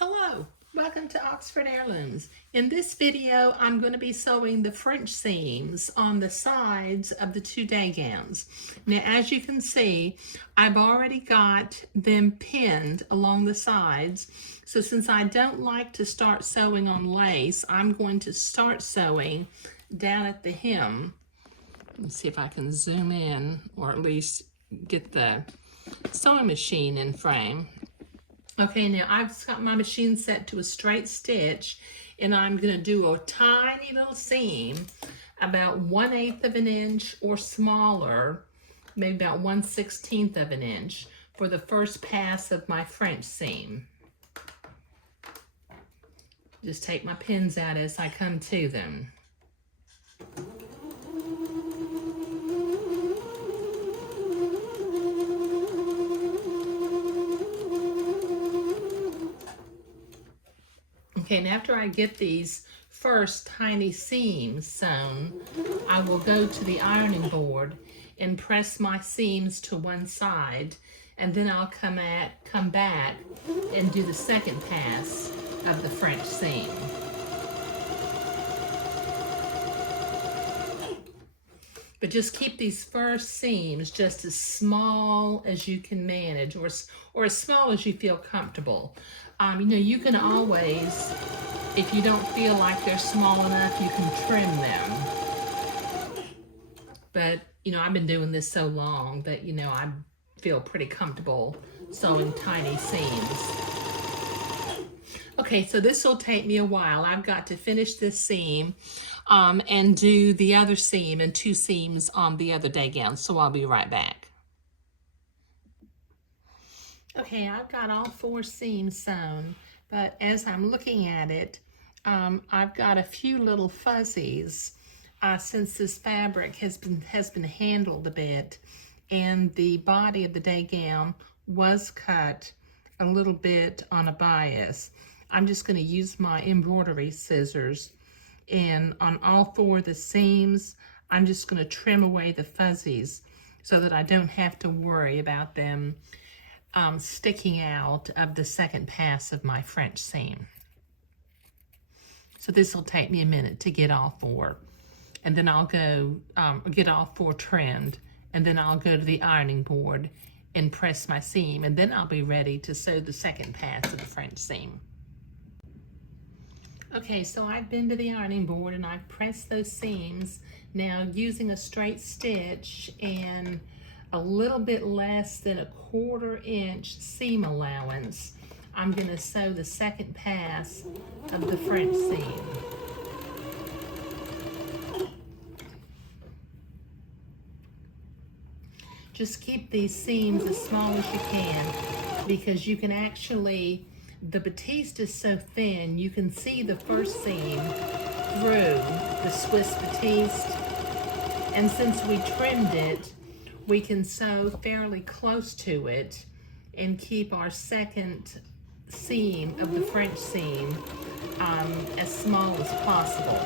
Hello, welcome to Oxford Heirlooms. In this video, I'm going to be sewing the French seams on the sides of the two day gowns. Now, as you can see, I've already got them pinned along the sides. So since I don't like to start sewing on lace, I'm going to start sewing down at the hem. Let's see if I can zoom in, or at least get the sewing machine in frame. Okay, now I've got my machine set to a straight stitch, and I'm going to do a tiny little seam about 1/8 of an inch or smaller, maybe about 1/16 of an inch for the first pass of my French seam. Just take my pins out as I come to them. Okay, and after I get these first tiny seams sewn, I will go to the ironing board and press my seams to one side, and then I'll come back and do the second pass of the French seam. But just keep these first seams just as small as you can manage, or as small as you feel comfortable. You can always, if you don't feel like they're small enough, you can trim them. But, I've been doing this so long that, I feel pretty comfortable sewing tiny seams. Okay, so this will take me a while. I've got to finish this seam and do the other seam and 2 seams on the other day gown, so I'll be right back. Okay, I've got all 4 seams sewn, but as I'm looking at it, I've got a few little fuzzies since this fabric has been handled a bit, and the body of the day gown was cut a little bit on a bias. I'm just going to use my embroidery scissors, and on all 4 of the seams, I'm just going to trim away the fuzzies so that I don't have to worry about them sticking out of the second pass of my French seam. So this will take me a minute to get all 4. And then I'll go get all 4 trimmed, and then I'll go to the ironing board and press my seam, and then I'll be ready to sew the second pass of the French seam. Okay, so I've been to the ironing board and I've pressed those seams. Now, using a straight stitch and a little bit less than a 1/4 inch seam allowance, I'm going to sew the second pass of the French seam. Just keep these seams as small as you can, because you can actually, the batiste is so thin, you can see the first seam through the Swiss batiste. And since we trimmed it, we can sew fairly close to it and keep our second seam of the French seam as small as possible.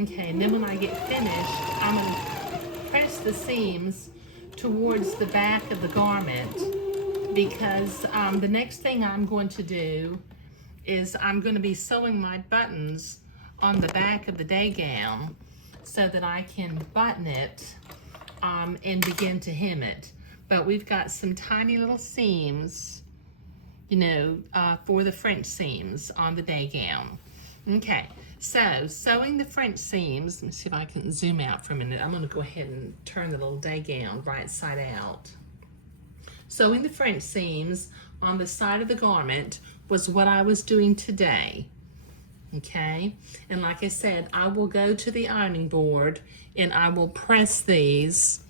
Okay, and then when I get finished, I'm going to press the seams towards the back of the garment, because the next thing I'm going to do is I'm going to be sewing my buttons on the back of the day gown so that I can button it and begin to hem it. But we've got some tiny little seams, for the French seams on the day gown. Okay. So, sewing the French seams, let me see if I can zoom out for a minute. I'm going to go ahead and turn the little day gown right side out. Sewing the French seams on the side of the garment was what I was doing today. Okay, and like I said, I will go to the ironing board and I will press these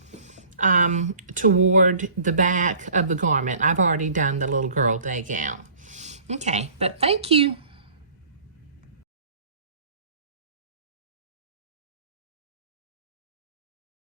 toward the back of the garment. I've already done the little girl day gown. Okay, but thank you.